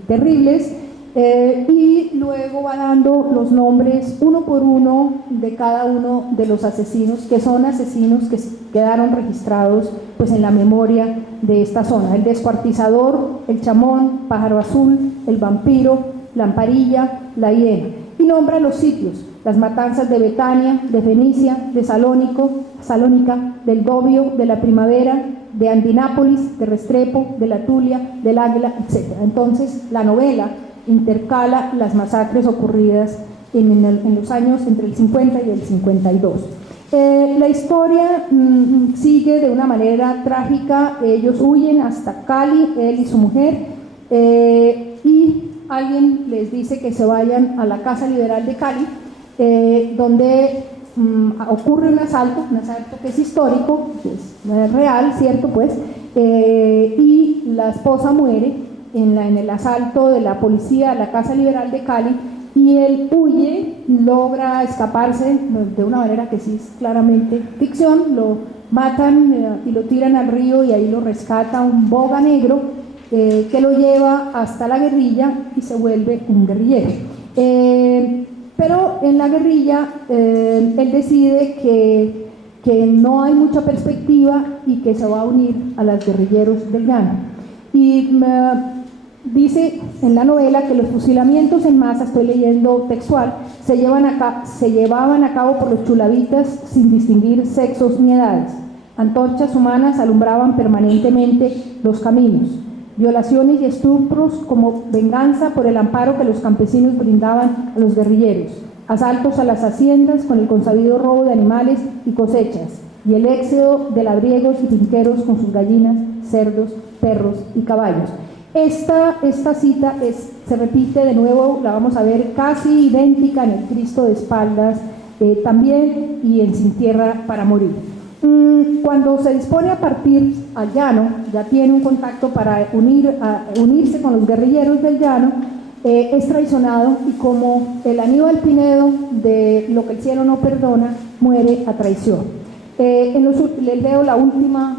terribles y luego va dando los nombres uno por uno de cada uno de los asesinos, que son asesinos que quedaron registrados pues en la memoria de esta zona: el descuartizador, el chamón, pájaro azul, el vampiro, lamparilla, la hiena, y nombra los sitios: las matanzas de Betania, de Fenicia, de Salónica, del Dobio, de la Primavera, de Andinápolis, de Restrepo, de la Tulia, del Águila, etc. Entonces la novela intercala las masacres ocurridas en los años entre el 50 y el 52. La historia sigue de una manera trágica. Ellos huyen hasta Cali, él y su mujer, y alguien les dice que se vayan a la Casa Liberal de Cali, donde ocurre un asalto que es histórico, que es real, ¿cierto? Pues, y la esposa muere en el asalto de la policía a la Casa Liberal de Cali, y él huye, logra escaparse de una manera que sí es claramente ficción. Lo matan y lo tiran al río, y ahí lo rescata un boga negro que lo lleva hasta la guerrilla y se vuelve un guerrillero. Pero en la guerrilla él decide que no hay mucha perspectiva y que se va a unir a los guerrilleros del llano. Y dice en la novela que los fusilamientos en masa, estoy leyendo textual, se llevaban a cabo por los chulavitas sin distinguir sexos ni edades. Antorchas humanas alumbraban permanentemente los caminos. Violaciones y estupros como venganza por el amparo que los campesinos brindaban a los guerrilleros. Asaltos a las haciendas con el consabido robo de animales y cosechas. Y el éxodo de labriegos y finqueros con sus gallinas, cerdos, perros y caballos. Esta cita se repite de nuevo, la vamos a ver casi idéntica en el Cristo de espaldas también, y en Sin Tierra para Morir. Cuando se dispone a partir al llano, ya tiene un contacto para unirse con los guerrilleros del llano, es traicionado, y como el Aníbal Pinedo de Lo que el cielo no perdona, muere a traición. Les leo la última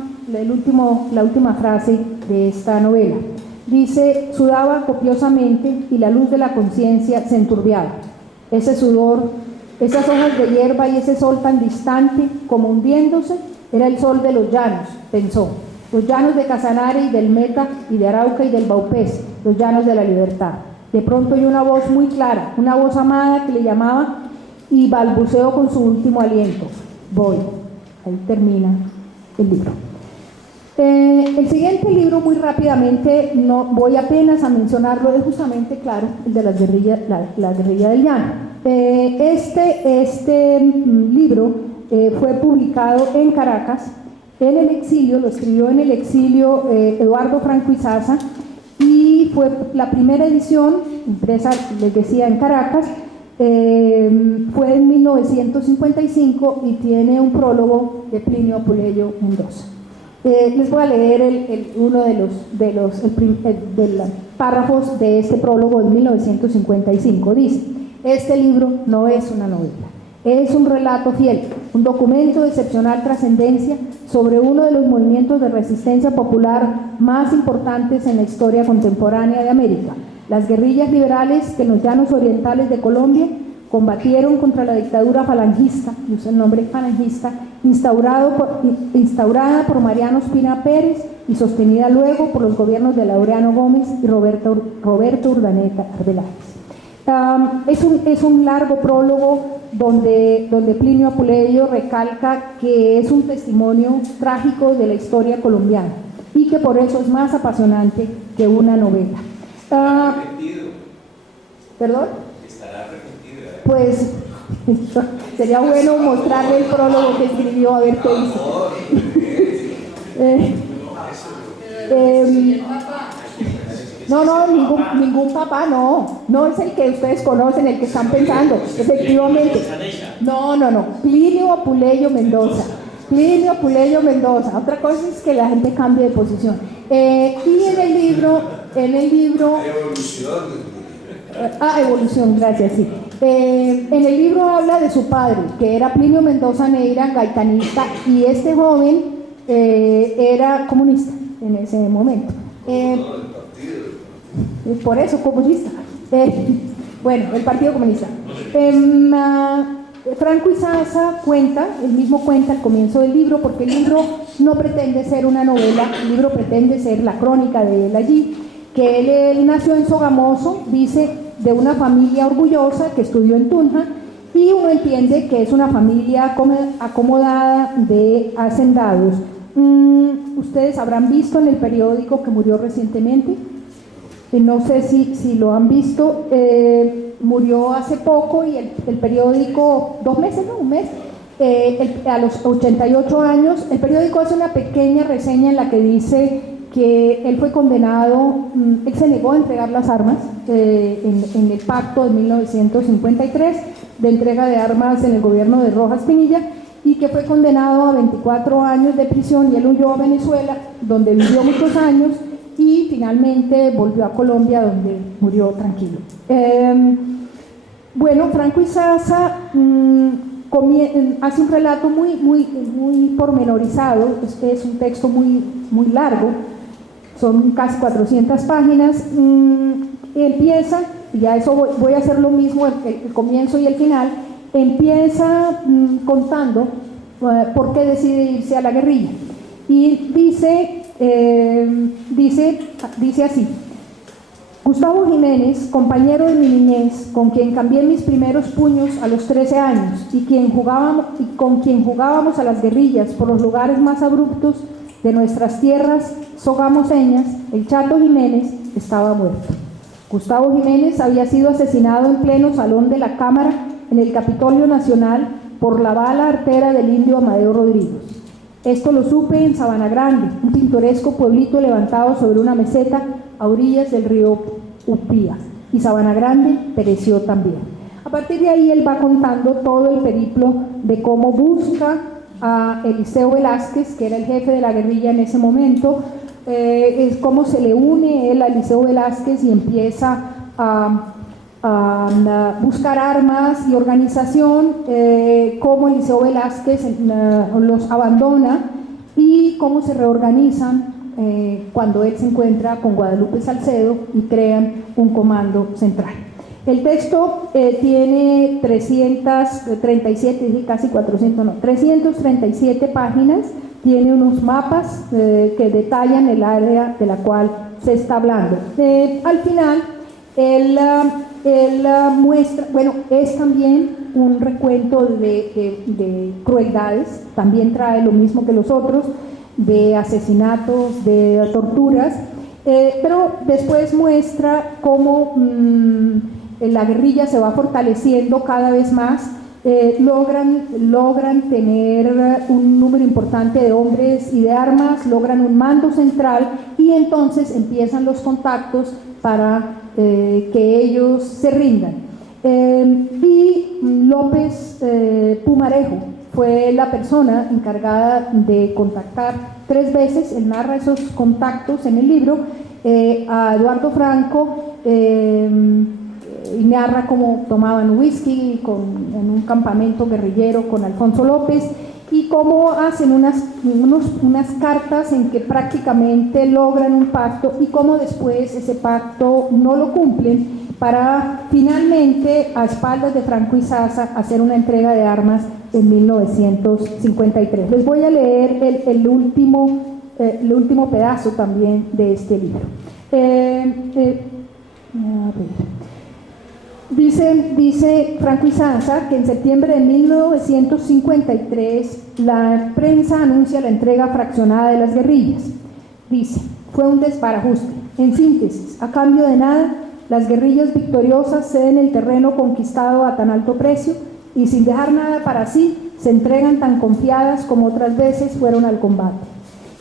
frase de esta novela. Dice: sudaba copiosamente y la luz de la conciencia se enturbiaba. Ese sudor, esas hojas de hierba y ese sol tan distante como hundiéndose, era el sol de los llanos, pensó. Los llanos de Casanare y del Meta y de Arauca y del Baupés, los llanos de la libertad. De pronto oyó una voz muy clara, una voz amada que le llamaba, y balbuceó con su último aliento: voy. Ahí termina el libro. El siguiente libro, muy rápidamente, no voy apenas a mencionarlo, es justamente, claro, el de la guerrilla del llano. Este libro fue publicado en Caracas, en el exilio, lo escribió en el exilio Eduardo Franco Izaza, y fue la primera edición, impresa, les decía, en Caracas. Fue en 1955 y tiene un prólogo de Plinio Puleyo Mendoza. Les voy a leer uno de los párrafos de este prólogo de 1955. Dice: este libro no es una novela, es un relato fiel, un documento de excepcional trascendencia sobre uno de los movimientos de resistencia popular más importantes en la historia contemporánea de América, las guerrillas liberales que en los llanos orientales de Colombia combatieron contra la dictadura falangista, y usa el nombre falangista, instaurada por Mariano Ospina Pérez y sostenida luego por los gobiernos de Laureano Gómez y Roberto Urdaneta Arbeláez. Es un largo prólogo donde Plinio Apuleyo recalca que es un testimonio trágico de la historia colombiana y que por eso es más apasionante que una novela. ¿Perdón? Estará repetido. Pues sería bueno mostrarle el prólogo que escribió, a ver qué dice. No, ningún papá, no es el que ustedes conocen, el que están pensando, efectivamente. No, Plinio Apuleyo Mendoza. Otra cosa es que la gente cambie de posición. Y en el libro. Evolución, gracias, sí. En el libro habla de su padre, que era Plinio Mendoza Neira, gaitanista, y este joven era comunista en ese momento. Por eso, comunista. Bueno, el Partido Comunista. Franco Izaza él mismo cuenta al comienzo del libro, porque el libro no pretende ser una novela, el libro pretende ser la crónica de él allí, que él nació en Sogamoso, dice, de una familia orgullosa que estudió en Tunja, y uno entiende que es una familia acomodada de hacendados. Ustedes habrán visto en el periódico que murió recientemente, no sé si lo han visto, murió hace poco y el periódico, 2 meses, no, un mes, a los 88 años, el periódico hace una pequeña reseña en la que dice que él fue condenado, él se negó a entregar las armas en el pacto de 1953 de entrega de armas en el gobierno de Rojas Pinilla, y que fue condenado a 24 años de prisión, y él huyó a Venezuela, donde vivió muchos años, y finalmente volvió a Colombia, donde murió tranquilo. Bueno, Franco Izaza hace un relato muy pormenorizado, es un texto muy largo, son casi 400 páginas, empieza, y ya eso voy a hacer lo mismo, el comienzo y el final, empieza contando por qué decide irse a la guerrilla, y dice así: Gustavo Jiménez, compañero de mi niñez, con quien cambié mis primeros puños a los 13 años y con quien jugábamos a las guerrillas por los lugares más abruptos de nuestras tierras sogamoseñas, el Chato Jiménez estaba muerto. Gustavo Jiménez había sido asesinado en pleno salón de la Cámara en el Capitolio Nacional por la bala artera del indio Amadeo Rodríguez. Esto lo supe en Sabana Grande, un pintoresco pueblito levantado sobre una meseta a orillas del río Upía, y Sabana Grande pereció también. A partir de ahí él va contando todo el periplo de cómo busca a Eliseo Velázquez, que era el jefe de la guerrilla en ese momento, es cómo se le une él a Eliseo Velázquez y empieza a buscar armas y organización, cómo Eliseo Velázquez los abandona y cómo se reorganizan cuando él se encuentra con Guadalupe Salcedo y crean un comando central. El texto tiene 337 páginas, tiene unos mapas que detallan el área de la cual se está hablando. Al final, él muestra, bueno, es también un recuento de crueldades, también trae lo mismo que los otros, de asesinatos, de torturas, pero después muestra cómo la guerrilla se va fortaleciendo cada vez más, logran tener un número importante de hombres y de armas, logran un mando central, y entonces empiezan los contactos para que ellos se rindan. Y López Pumarejo fue la persona encargada de contactar 3 veces, él narra esos contactos en el libro, a Eduardo Franco, y narra cómo tomaban whisky en un campamento guerrillero con Alfonso López, y cómo hacen unas cartas en que prácticamente logran un pacto, y cómo después ese pacto no lo cumplen, para finalmente, a espaldas de Franco Izaza, hacer una entrega de armas en 1953. Les voy a leer el último pedazo también de este libro. Dice Franco Isanza que en septiembre de 1953 la prensa anuncia la entrega fraccionada de las guerrillas. Dice, fue un desbarajuste. En síntesis, a cambio de nada, las guerrillas victoriosas ceden el terreno conquistado a tan alto precio y sin dejar nada para sí, se entregan tan confiadas como otras veces fueron al combate.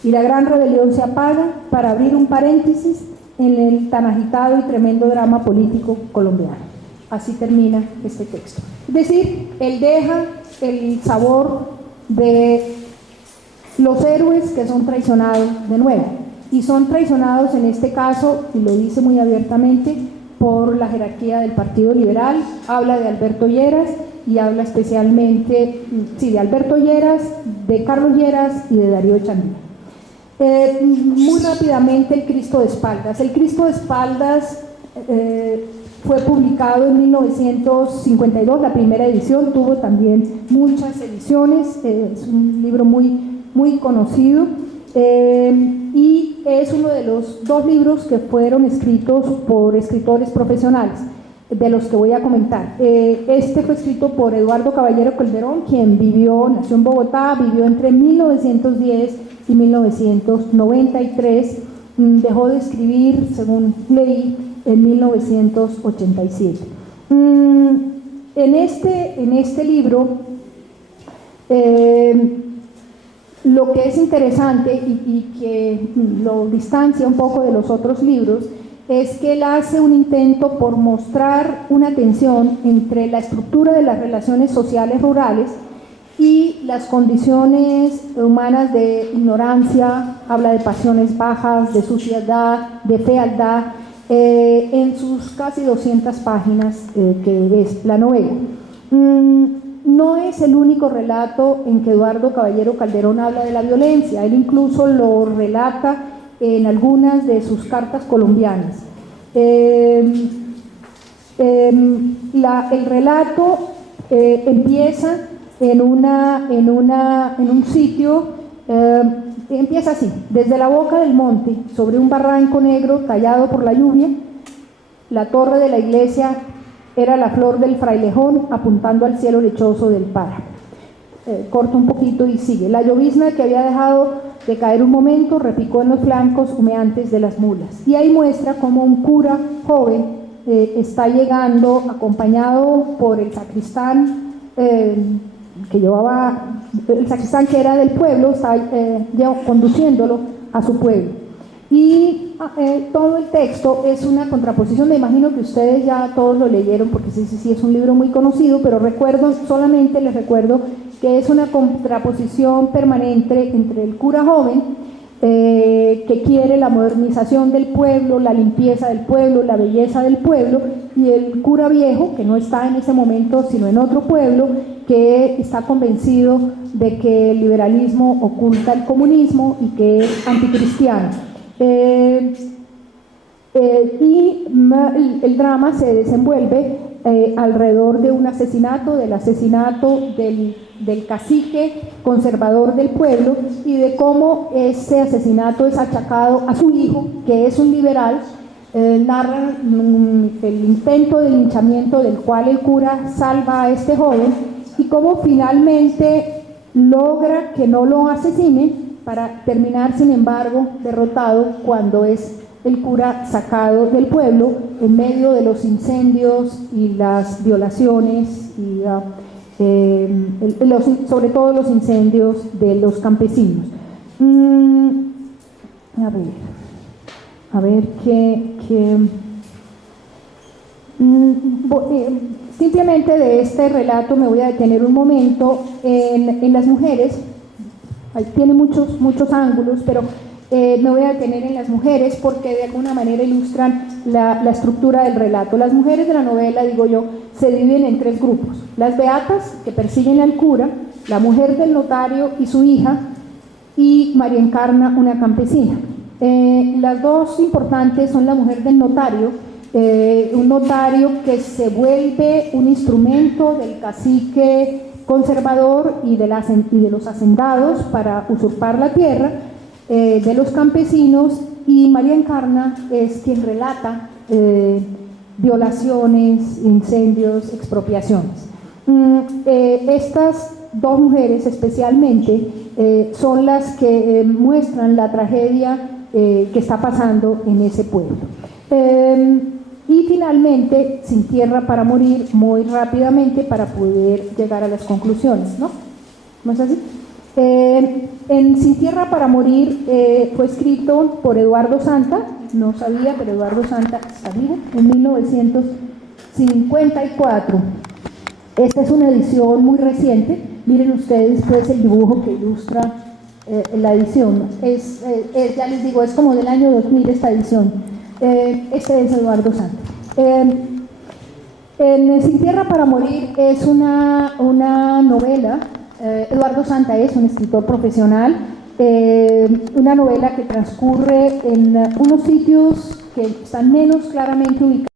Y la gran rebelión se apaga para abrir un paréntesis en el tan agitado y tremendo drama político colombiano. Así termina este texto. Es decir, él deja el sabor de los héroes que son traicionados de nuevo. Y son traicionados en este caso, y lo dice muy abiertamente, por la jerarquía del Partido Liberal. Habla de Alberto Lleras y habla especialmente, de Alberto Lleras, de Carlos Lleras y de Darío Echandía. Muy rápidamente, el Cristo de espaldas. El Cristo de espaldas fue publicado en 1952, la primera edición, tuvo también muchas ediciones, es un libro muy conocido, y es uno de los dos libros que fueron escritos por escritores profesionales, de los que voy a comentar. Este fue escrito por Eduardo Caballero Calderón, quien nació en Bogotá, vivió entre 1910 y 1993, dejó de escribir, según leí, en 1987. En este libro, lo que es interesante y que lo distancia un poco de los otros libros es que él hace un intento por mostrar una tensión entre la estructura de las relaciones sociales rurales y las condiciones humanas de ignorancia, habla de pasiones bajas, de suciedad, de fealdad, en sus casi 200 páginas que es la novela. No es el único relato en que Eduardo Caballero Calderón habla de la violencia, él incluso lo relata en algunas de sus cartas colombianas. El relato empieza en un sitio, empieza así: desde la boca del monte, sobre un barranco negro tallado por la lluvia, la torre de la iglesia era la flor del frailejón apuntando al cielo lechoso del páramo. Corta un poquito y sigue. La llovizna que había dejado de caer un momento repicó en los flancos humeantes de las mulas. Y ahí muestra cómo un cura joven está llegando acompañado por el sacristán el sacristán que era del pueblo, está conduciéndolo a su pueblo. Y todo el texto es una contraposición. Me imagino que ustedes ya todos lo leyeron porque sí es un libro muy conocido, pero solamente les recuerdo que es una contraposición permanente entre el cura joven que quiere la modernización del pueblo, la limpieza del pueblo, la belleza del pueblo, y el cura viejo, que no está en ese momento sino en otro pueblo, que está convencido de que el liberalismo oculta el comunismo y que es anticristiano. Y el drama se desenvuelve alrededor de un asesinato, del asesinato del cacique conservador del pueblo, y de cómo ese asesinato es achacado a su hijo, que es un liberal. Narran el intento de linchamiento del cual el cura salva a este joven y cómo finalmente logra que no lo asesinen, para terminar sin embargo derrotado cuando es el cura sacado del pueblo en medio de los incendios y las violaciones y sobre todo los incendios de los campesinos. A ver simplemente de este relato me voy a detener un momento en las mujeres. Ahí tiene muchos ángulos, pero me voy a detener en las mujeres porque de alguna manera ilustran la estructura del relato. Las mujeres de la novela, digo yo, se dividen en tres grupos: las beatas, que persiguen al cura, la mujer del notario y su hija, y María Encarna, una campesina. Las dos importantes son la mujer del notario, un notario que se vuelve un instrumento del cacique conservador y de los hacendados para usurpar la tierra de los campesinos, y María Encarna es quien relata violaciones, incendios, expropiaciones. Estas dos mujeres especialmente son las que muestran la tragedia que está pasando en ese pueblo. Y finalmente, Sin Tierra para Morir, muy rápidamente para poder llegar a las conclusiones, ¿no? ¿No es así? En Sin Tierra para Morir fue escrito por Eduardo Santa, no sabía, pero Eduardo Santa está vivo, en 1954. Esta es una edición muy reciente. Miren ustedes pues el dibujo que ilustra la edición. Ya les digo, es como del año 2000 esta edición. Este es Eduardo Santa. En Sin Tierra para Morir es una novela. Eduardo Santa es un escritor profesional, una novela que transcurre en unos sitios que están menos claramente ubicados